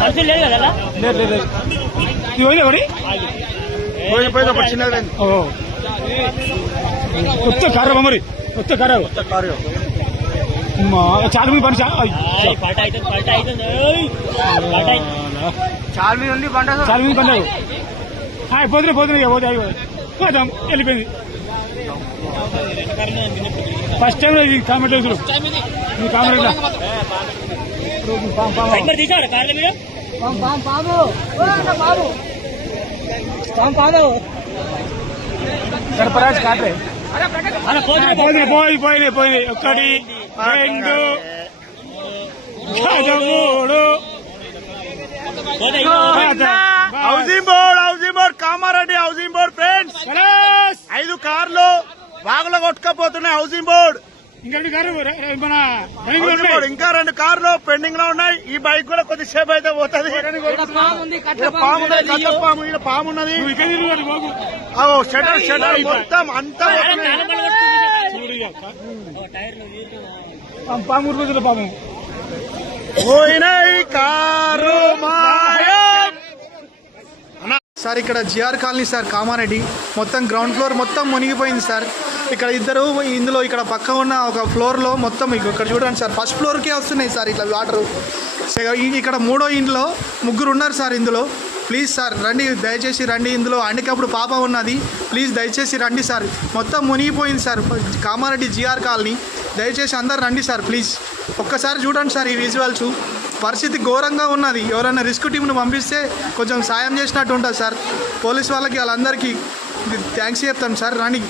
మనుషులు లేదు కదా? లేదు లేదు. లేదు. ఇది పోయింది ఒకటి పోయి పోయి ఒక చిన్నది పోయింది. ఓ. కొత్త కారు మరి. కొత్త కారు. కొత్త కారు. చాలా మంది పని చా- అయ్. ఆయ్, పాట అవుతుంది పాట అవుతుంది ఏయ్. పాట అవుతుంది. చాలా మీద ఉంది బండ చాలా మంది పన్నారు పోతున్నాయి పోతున్నాయి ఇక పోతే. పోతాం వెళ్ళిపోయింది. ఫస్ట్ టైం ఇది కామెంట్ వేసుడు మరి? సర్పరాజ్ కాట్రే పోయి పోయినాయి పోయినాయి. ఒకటి రెండు మూడు. Housing board housing board Kamareddy housing board friends. ఐదు కార్లు వాగులో కొట్టుకపోతున్నాయి హౌసింగ్ బోర్డ్. ఇంకా రెండు కార్లు పెండింగ్లో ఉన్నాయి. ఈ బైక్ కూడా కొద్దిసేపు అయితే పోతుంది. పాము ఉన్నది కట్ట పాము ఈడ పాము ఉన్నది. నువ్వు ఇక్కడ తిరుగు అది బాగు. ఓ షటర్ షటర్ మొత్తం అంతా. పాము- పాము. పోయినాయి కారు సార్ ఇక్కడ జిఆర్ కాలనీ సార్ కామారెడ్డి. మొత్తం గ్రౌండ్ ఫ్లోర్ మొత్తం మునిగిపోయింది సార్. ఇక్కడ ఇద్దరు ఇందులో ఇక్కడ పక్క ఉన్న ఒక ఫ్లోర్లో మొత్తం ఇక్కడ చూడండి సార్ ఫస్ట్ ఫ్లోర్కే వస్తున్నాయి సార్ ఇట్లా వాటర్ ఇక్కడ మూడో ఇంట్లో ముగ్గురు ఉన్నారు సార్ ఇందులో. ప్లీజ్ సార్ రండి దయచేసి రండి ఇందులో. అండికప్పుడు పాప ఉన్నది. ప్లీజ్ దయచేసి రండి సార్. మొత్తం మునిగిపోయింది సార్ కామారెడ్డి జిఆర్ కాలనీ. దయచేసి అందరు రండి సార్ ప్లీజ్ ఒక్కసారి చూడండి సార్ ఈ విజువల్స్ పరిస్థితి ఘోరంగా ఉన్నది. ఎవరైనా రిస్క్ టీంను పంపిస్తే కొంచెం సాయం చేసినట్టు ఉంటుంది సార్. పోలీస్ వాళ్ళకి వాళ్ళందరికీ థ్యాంక్స్ చెప్తాను సార్. రండి.